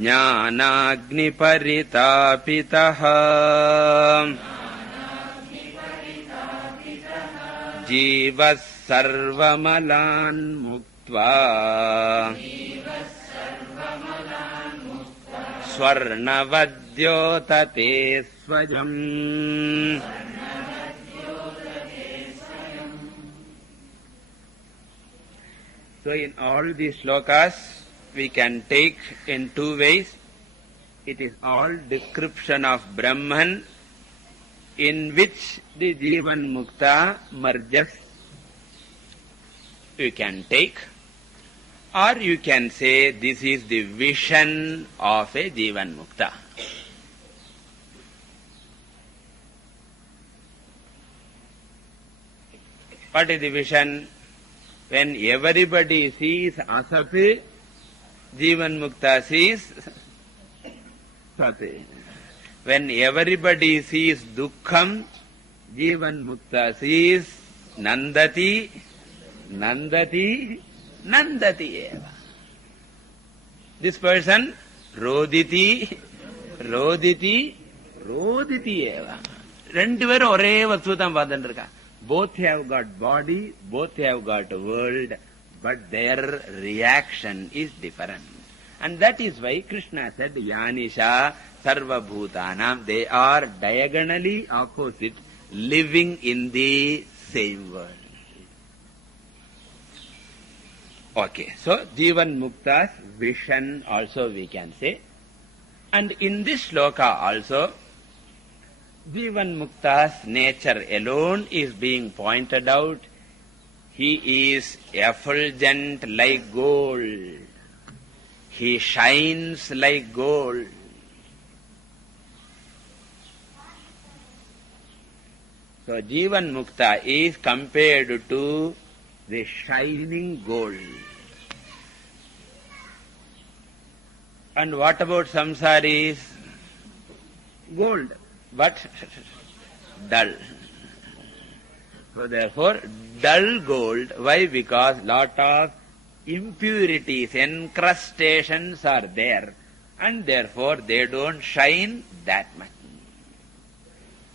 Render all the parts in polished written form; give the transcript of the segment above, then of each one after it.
ज्ञानाग्निपरितापितः जीवः सर्वमलान् मुक्त्वा स्वर्णवद्योतते स्वयम्. So in all these shlokas we can take in two ways. It is all description of Brahman in which the Jivan Mukta merges. You can take, or you can say this is the vision of a Jivan Mukta. What is the vision? When everybody sees Asat, Jivan Mukta sees Sat. When everybody sees Dukkham, Jivan Mukta sees Nandati, Nandati, Nandati eva. This person, Roditi, Roditi, Roditi eva. Rendu peru ore vastu thaan paathandirukka. Both have got body, both have got world, but their reaction is different. And that is why Krishna said, Yanisha Sarva Bhutanam, they are diagonally opposite, living in the same world. Okay, so Jivan Mukta's vision also we can say. And in this shloka also, Jivan Mukta's nature alone is being pointed out. He is effulgent like gold. He shines like gold. So Jivan Mukta is compared to the shining gold. And what about samsaris? Gold, but dull. So therefore, dull gold. Why? Because lot of impurities, encrustations are there, and therefore they don't shine that much.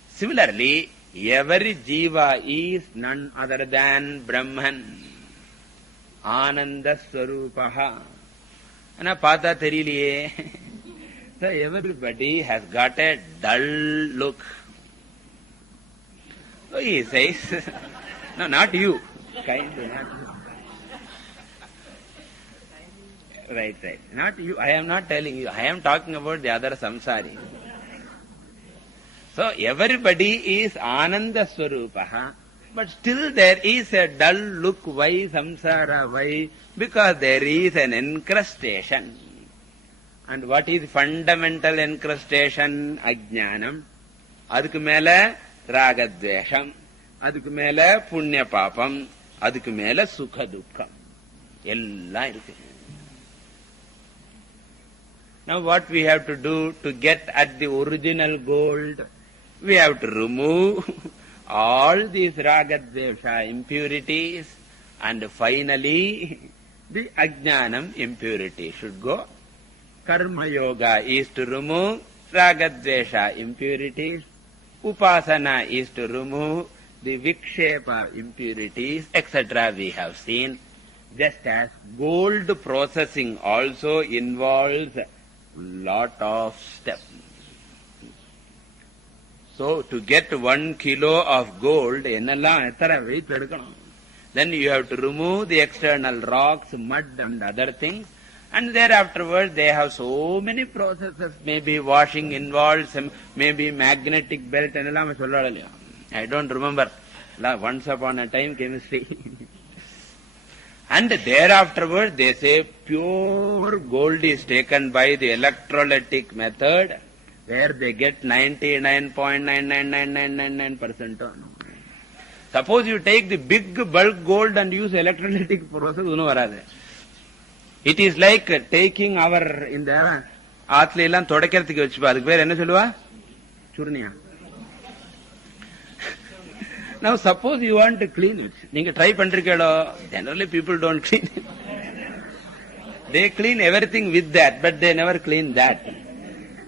Similarly, every jiva is none other than Brahman, Ananda Swarupaha. Ana pata theriliye. So everybody has got a dull look. So he says, no, not you. Kind of not you. Right. Not you. I am not telling you. I am talking about the other samsari. So everybody is Ananda Swarupaha, but still there is a dull look. Why samsara? Why? Because there is an encrustation. And what is fundamental encrustation? Ajnanam. Adukku mele ragadvesham. Adukku mele punya papam. Adukku mele sukha dukkham. Ella irukku. Now what we have to do to get at the original gold? We have to remove all these ragadvesha impurities, and finally the ajnanam impurity should go. Karma yoga is to remove ragadvesha impurities. Upasana is to remove the vikshepa impurities, etc. we have seen. Just as gold processing also involves lot of steps. So to get 1 kilo of gold, then you have to remove the external rocks, mud and other things. And thereafterwards they have so many processes, maybe washing involves, maybe magnetic belt and all. I don't remember. Once upon a time chemistry. And thereafterwards they say pure gold is taken by the electrolytic method, where they get 99.99999%. Suppose you take the big bulk gold and use electrolytic process, it is like taking our in the athla ellam thodakkiradhukku vechupa adukku per enna solluva churniya. Now suppose you want to clean it, neenga try pandrikelo, generally people don't clean it. They clean everything with that, but they never clean that.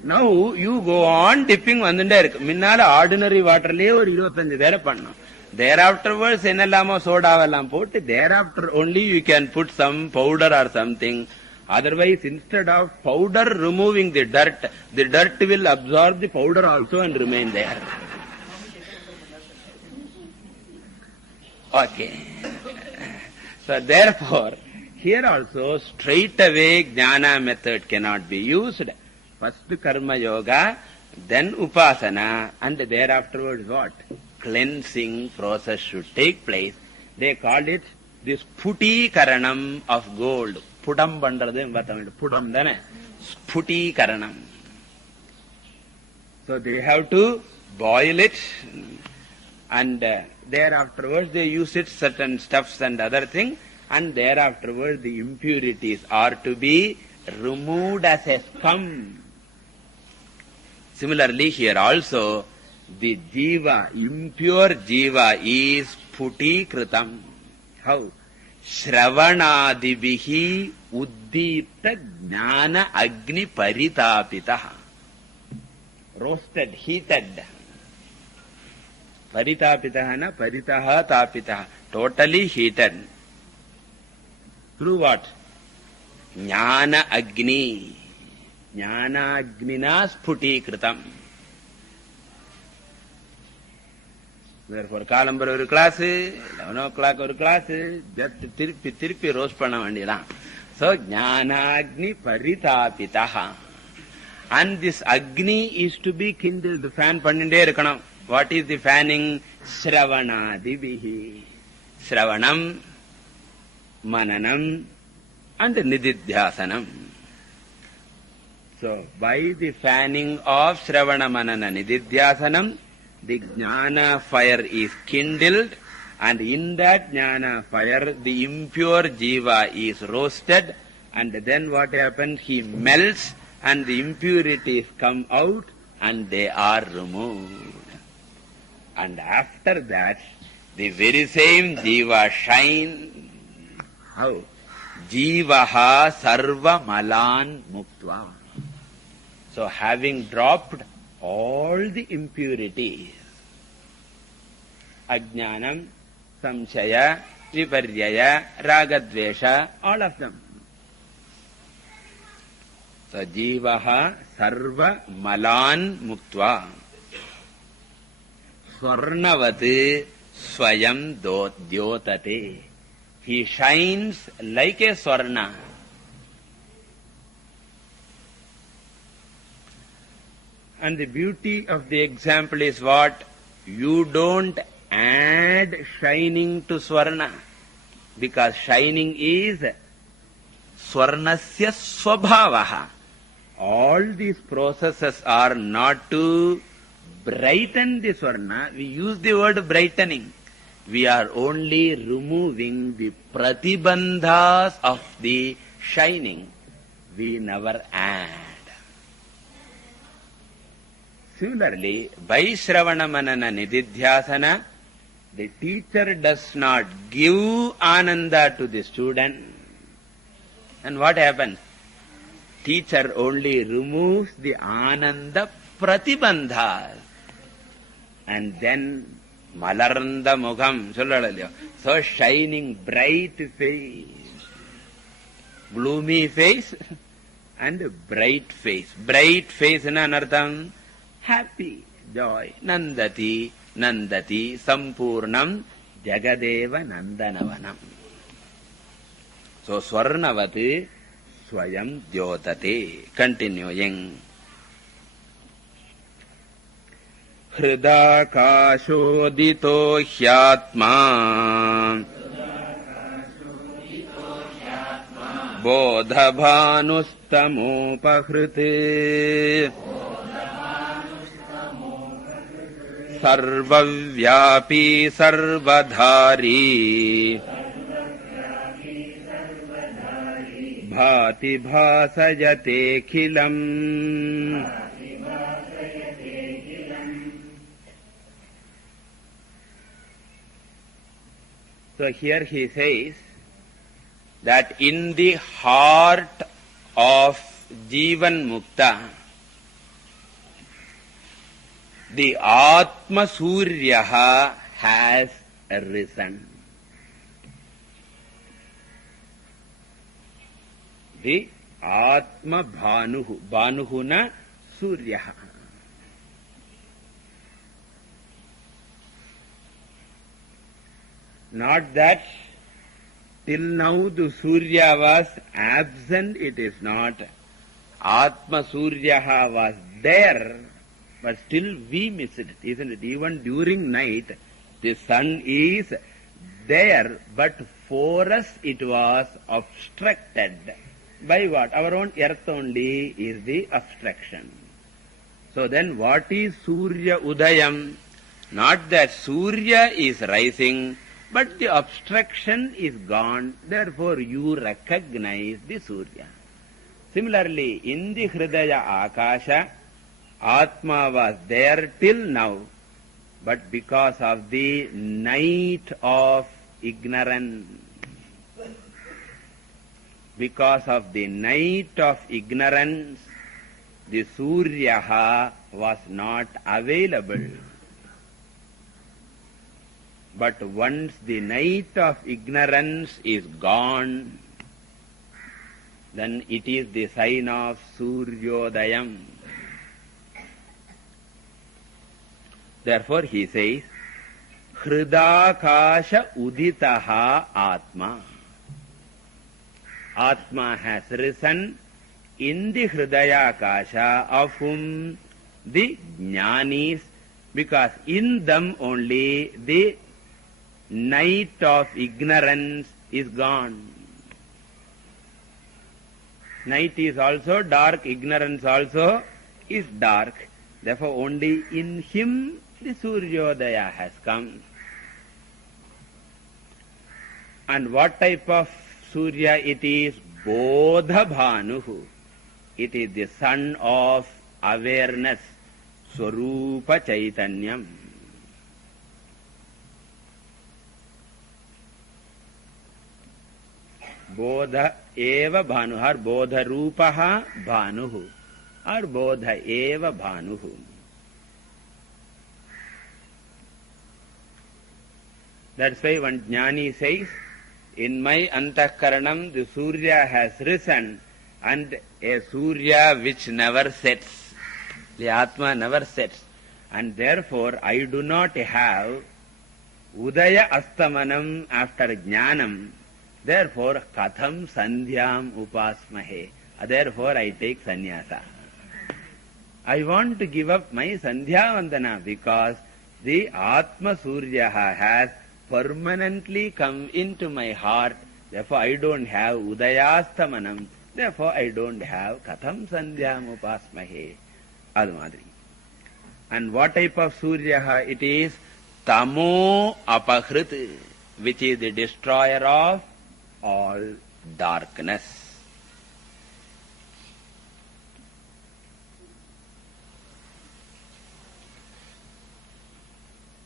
Now you go on dipping vandunde irukku. Minnala ordinary water le or 25 thera pannum. Thereafterwards enellamo soda vellam potu, thereafter only you can put some powder or something. Otherwise, instead of powder removing the dirt will absorb the powder also and remain there. Okay. So therefore, here also straight away jnana method cannot be used. First karma yoga, then upasana, and thereafterwards what? Cleansing process should take place. They call it this puti karanam of gold. Pudam bandradhu envathamil. Pudam dane. Puti karanam. So they have to boil it, and thereafterwards they use it certain stuffs and other things, and thereafterwards the impurities are to be removed as a scum. Similarly here also the jiva, impure jiva is puti kritam. How? Shravanadibihi uddita jnana agni paritapitaha. Roasted, heated. Paritapitaha na paritaha tapitaha. Totally heated. Through what? Jnana agni. Jnana agnina sputi kritam. Therefore, Kalambara ஒரு class, 11 o'clock ஒரு class, just திருப்பி roast பண்ண வேண்டியதான். So, jnana agni paritapitaha. And this agni is to be kindled. Fan பண்ணிண்டே இருக்கணும். What is the fanning? Shravanadibihi. Shravanam, mananam, and nididhyasanam. So, by the fanning of Shravana Manana Nididhyasanam, the jnana fire is kindled, and in that jnana fire the impure jiva is roasted, and then what happens? He melts and the impurities come out and they are removed. And after that the very same jiva shine. How? Jivaha sarva malan muktva. So having dropped all the impurities, ajnanam, samshaya, viparyaya, ragadvesha, all of them. So jivaha sarva malan muktva swarnavati swayam dyotate. He shines like a swarna. And the beauty of the example is what? You don't add shining to swarna, because shining is swarnasya swabhavaha. All these processes are not to brighten the swarna. We use the word brightening. We are only removing the pratibandhas of the shining. We never add. Similarly, by Shravana Manana Nididhyasana, the teacher does not give ananda to the student. And what happens? Teacher only removes the ananda pratibandhas. And then malaranda mugham, so shining bright face, gloomy face and bright face. Bright face na anartham? Happy, joy, nandati, nandati, sampurnam, jagadeva nandanavanam. So, swarnavati, swayam dyotate. Continuing. Hridakashodito hyatma bodhabhanustamopahrite sarvavyapi sarvadhari bhati bhasayate khilam. So here he says that in the heart of Jivan Mukta, the Atma Suryaha has risen. The Atma Bhanuhu, Bhanuhuna Suryaha. Not that till now the Surya was absent, it is not. Atma Suryaha was there, but still we miss it, isn't it? Even during night, the sun is there, but for us it was obstructed. By what? Our own earth only is the obstruction. So then what is Surya Udayam? Not that Surya is rising, but the obstruction is gone, therefore you recognize the Surya. Similarly, in the Hridaya Akasha, Atma was there till now, but because of the night of ignorance, the Suryaha was not available. But once the night of ignorance is gone, then it is the sign of Suryodayam. Therefore he says, Hridakasha Uditaha Atma. Atma has risen in the Hridayakasha, of whom the Jnanis, because in them only the night of ignorance is gone. Night is also dark, ignorance also is dark. Therefore only in him the Suryodaya has come. And what type of Surya it is? Bodha Bhanuhu. It is the sun of awareness, Swarupa Chaitanyam. Bodha eva Bhanuhu, or Bodha Rupaha Bhanuhu, or Bodha eva Bhanuhu. That's why one Jnani says, in my Antakaranam the Surya has risen, and a Surya which never sets. The Atma never sets. And therefore I do not have Udaya Astamanam after Jnanam. Therefore Katham Sandhyam Upasmahe. Therefore I take sannyasa. I want to give up my Sandhya Vandana because the Atma Suryaha has permanently come into my heart. Therefore I don't have Udayastamanam. Therefore I don't have Katham Sandhyam Upasmahe. Adu And what type of Suryaha it is? Tamo Apahrit, which is the destroyer of all darkness.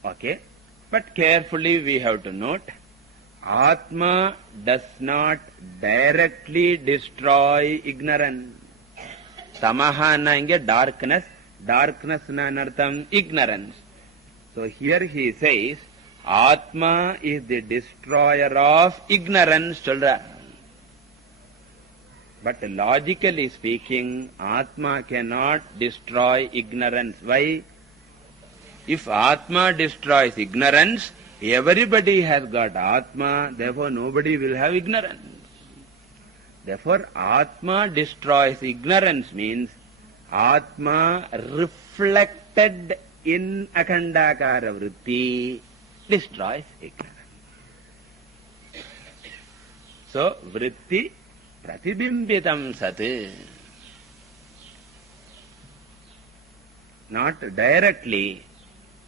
Okay? But carefully we have to note, Atma does not directly destroy ignorance. Tamaha na inge darkness, darkness na nartham ignorance. So here he says, Atma is the destroyer of ignorance, children. But logically speaking, Atma cannot destroy ignorance. Why? If Atma destroys ignorance, everybody has got Atma, therefore nobody will have ignorance. Therefore, Atma destroys ignorance means Atma reflected in Akhandakara Vritti destroys ignorance. So, Vritti Pratibimbitam Sat. Not directly,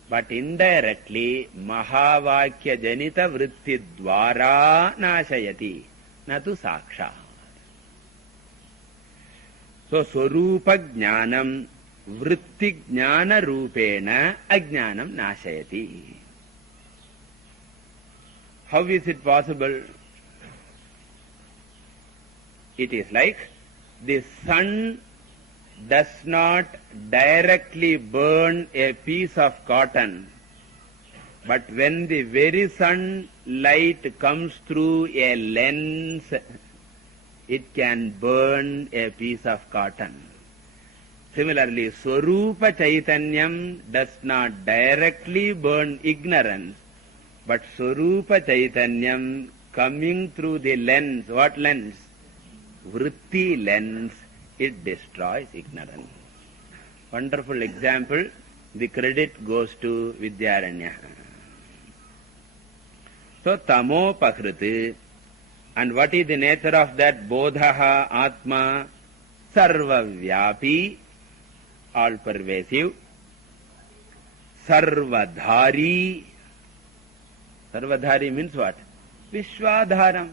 but indirectly, Mahavakya Janita Vritti Dwara Nashayati, Natu Saksha. So, Swarupa Jnanam Vritti Jnana Rupena Ajnanam Nashayati. How is it possible? It is like the sun does not directly burn a piece of cotton, but when the very sunlight comes through a lens, it can burn a piece of cotton. Similarly, Swarupa Chaitanyam does not directly burn ignorance, but Swarupa Chaitanyam coming through the lens, what lens? Vritti lens, it destroys ignorance. Wonderful example. The credit goes to Vidyaranya. So, Tamo Pakriti. And what is the nature of that Bodhaha Atma? Sarva Vyapi, all pervasive. Sarvadhari. Sarvadhari means what? Vishwadharam.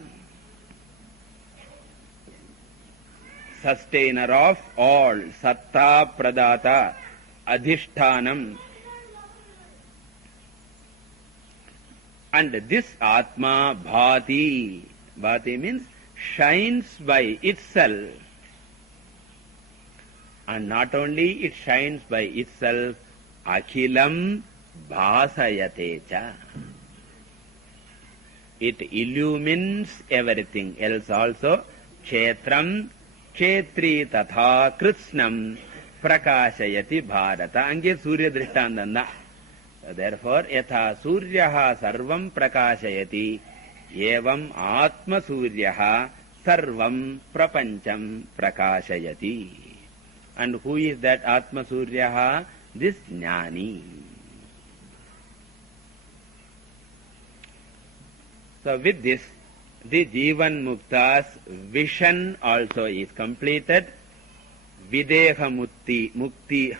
Sustainer of all. Satta Pradata. Adhishtanam. And this Atma Bhati. Bhati means shines by itself. And not only it shines by itself, Akhilam Bhasayatecha. It illumines everything else also. Kshetram, Kshetri Tatha Krishnam Prakashayati Bharata. Ange Surya Drishtandanda. Therefore, Yatha Suryaha Sarvam Prakashayati. Evam Atma Suryaha Sarvam Prapancham Prakashayati. And who is that Atma Suryaha? This Jnani. So with this, the Jivan Mukta's vision also is completed. Videha Mukti, Mukti,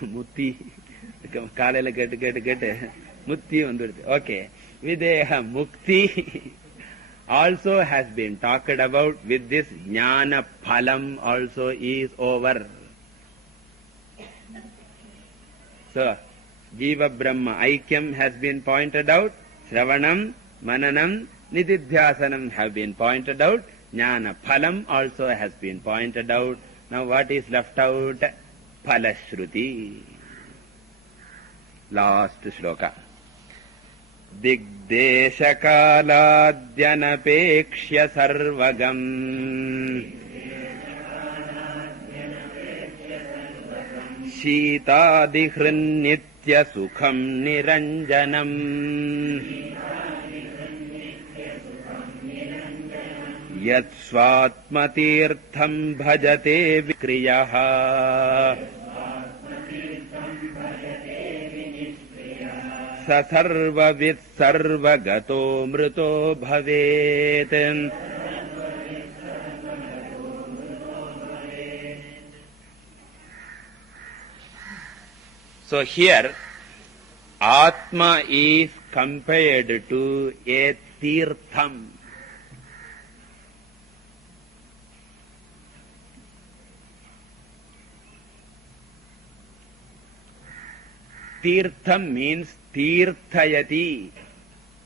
Kalayala get, Mukti vandurthu. Okay. Videha Mukti also has been talked about. With this, Jnana Phalam also is over. So, Jiva Brahma Aikyam has been pointed out. Shravanam, Mananam, Nididhyasanam have been pointed out. Jnana Phalam also has been pointed out. Now what is left out? Phalashruti. Last shloka. Digdeshakaladhyanapekshya sarvagam Shitadihrinnitya sukham niranjanam Yat swatmatirtham bhajate vikriyaha Sarvavid sarvagato mruto bhavet. So here, Atma is compared to a tirtham. Tirtham means tirthayati,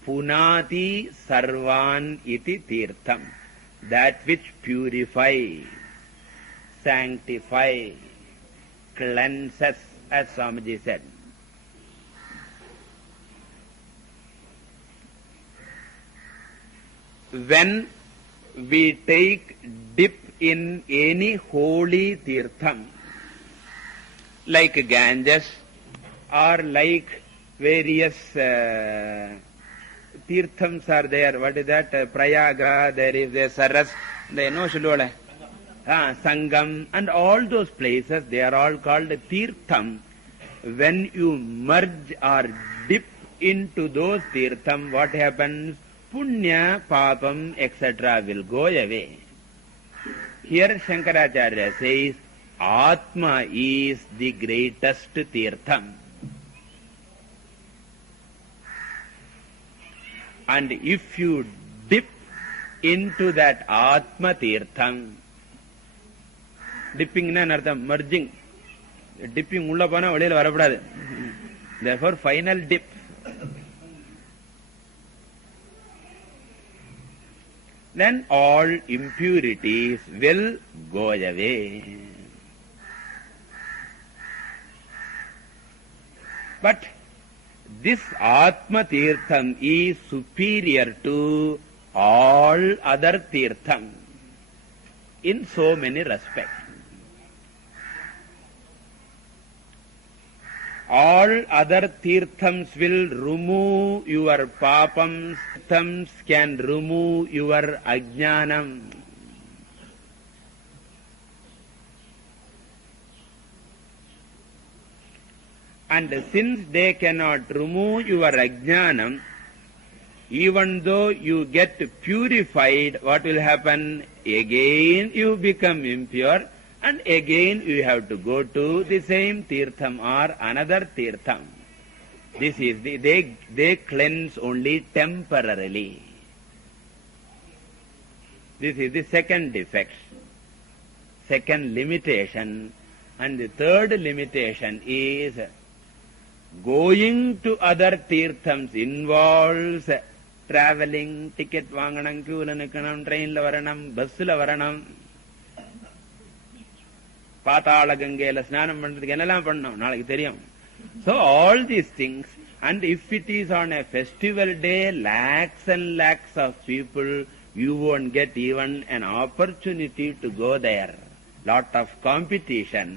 punati sarvan iti tirtham. That which purifies, sanctifies, cleanses, as Swamiji said. When we take dip in any holy tirtham, like Ganges, or like various tirthams are there. What is that? Prayaga, there is a Saras, they know Shulole. Sangam, and all those places, they are all called tirtham. When you merge or dip into those tirtham, what happens? Punya, papam, etc. will go away. Here Shankaracharya says, Atma is the greatest tirtham. And if you dip into that Atma tirtham, dipping na nartham, merging. Dipping ulla pana veliyila varappadadu. Therefore, final dip. then all impurities will go away. But this Atma Tirtham is superior to all other Tirtham in so many respects. All other Tirthams will remove your papams. Tirthams can remove your ajnanam. And since they cannot remove your ajnanam, even though you get purified, what will happen? Again you become impure, and again you have to go to the same tirtham or another tirtham. This is they cleanse only temporarily. This is the second defect, second limitation. And the third limitation is going to other tirthams involves traveling, ticket vaanganam, queue la nikkanam, train la varanam, bus la varanam. பாதாள கங்கையில ஸ்நானம் பண்றதுக்கு என்னெல்லாம் பண்ணோம் நாளைக்கு தெரியும். So all these things, and if it is on a festival day, lakhs and lakhs of people, you won't get even an opportunity to go there. Lot of competition.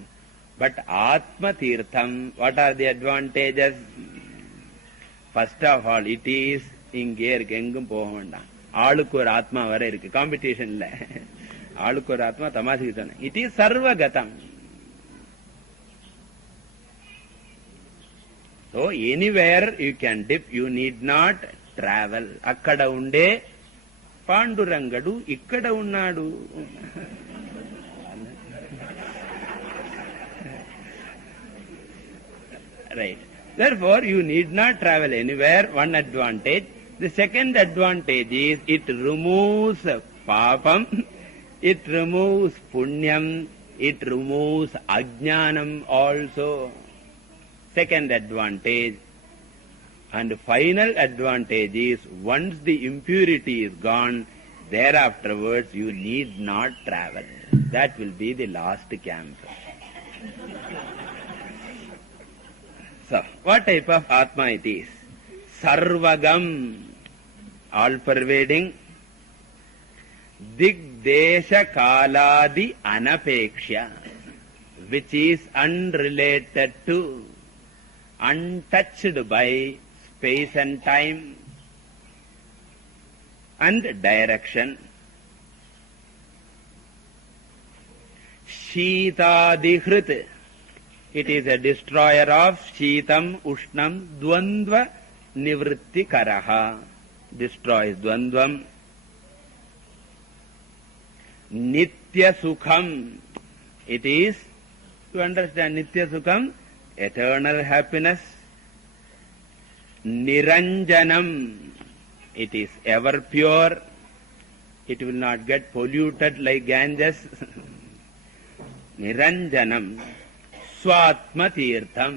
But Atma Tirtham, what are the advantages? First of all, it is இங்கே இருக்கு, எங்கும் போக வேண்டாம். ஆளுக்கு ஒரு ஆத்மா வர இருக்கு, காம்படிஷன் இல்ல. ஆளுக்கு ஒரு ஆத்மா தமாசுக்கு சொன்ன. It is sarvagatam. So anywhere you can dip, you need not travel. అక్కడ ఉండే పాండురంగడు ఇక్కడ ఉన్నాడు. Right. Therefore, you need not travel anywhere. One advantage. The second advantage is it removes papam, it removes punyam, it removes ajnanam also. Second advantage. And final advantage is once the impurity is gone, thereafterwards you need not travel. That will be the last camp. So, what type of Atma it is? Sarvagam, all-pervading. Digdesha kaladi anapeksha, which is unrelated to, untouched by space and time and direction. Shitadihrit, it is a destroyer of Shitam, Ushnam, Dvandva, Nivritti Karaha, destroys Dvandvam. Nitya Sukham, it is, to understand Nitya Sukham, eternal happiness. Niranjanam, it is ever pure, it will not get polluted like Ganges. Niranjanam. Swatma Tirtham.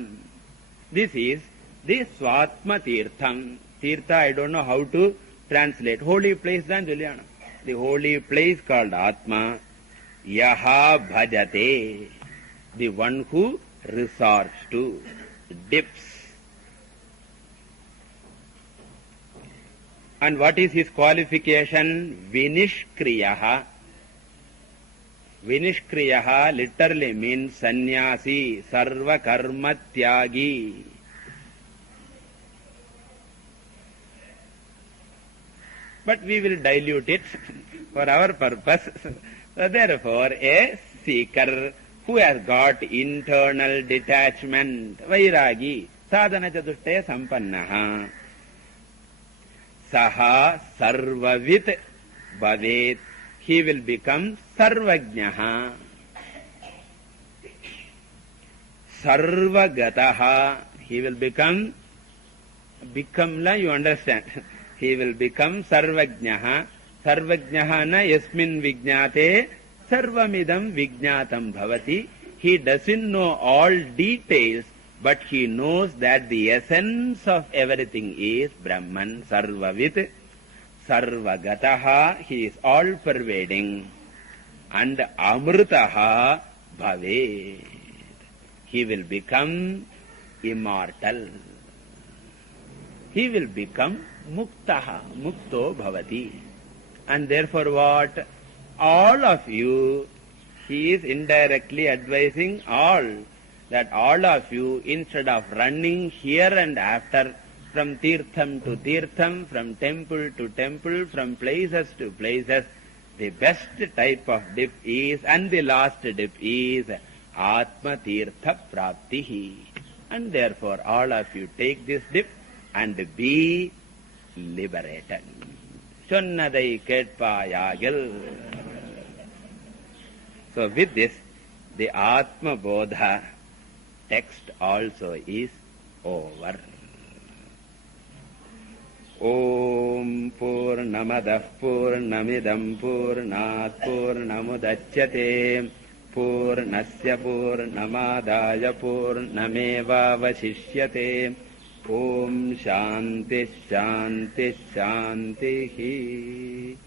This is the Swatma Tirtham. Tirtha, I don't know how to translate. Holy place than Juliana. The holy place called Atma. Yaha Bhajate. The one who resorts to, dips. And what is his qualification? Vinishkriyaha. Vinishkriyaha literally means sannyasi, sarva karma tyagi. But we will dilute it for our purpose. So therefore, a seeker who has got internal detachment, vairagi, sadhana chatushtaya sampannaha, saha sarvavit bhavet, he will become sarvajnaha. Sarvagataha, he will become la, you understand. He will become sarvajnaha. Sarvajnaha na yasmin vijnate sarvamidam vijnatam bhavati. He doesn't know all details, but he knows that the essence of everything is Brahman, sarvavit. Sarvagataha, he is all pervading, and Amrutaha Bhaved, he will become immortal. He will become Muktaha, Mukto Bhavati. And therefore what? All of you, he is indirectly advising all, that all of you, instead of running here and after, from tirtham to tirtham, from temple to temple, from places to places, the best type of dip is, and the last dip is, Atma Tirtha Praptihi. And therefore all of you take this dip and be liberated. Sonnadai Ketpayagil. So with this, the Atma Bodha text also is over. Om Purnamadah Purnamidam Purnat Purnamudachyate Purnasya Purnamadaya Purnameva Vasishyate. Om Shanti Shanti Shanti.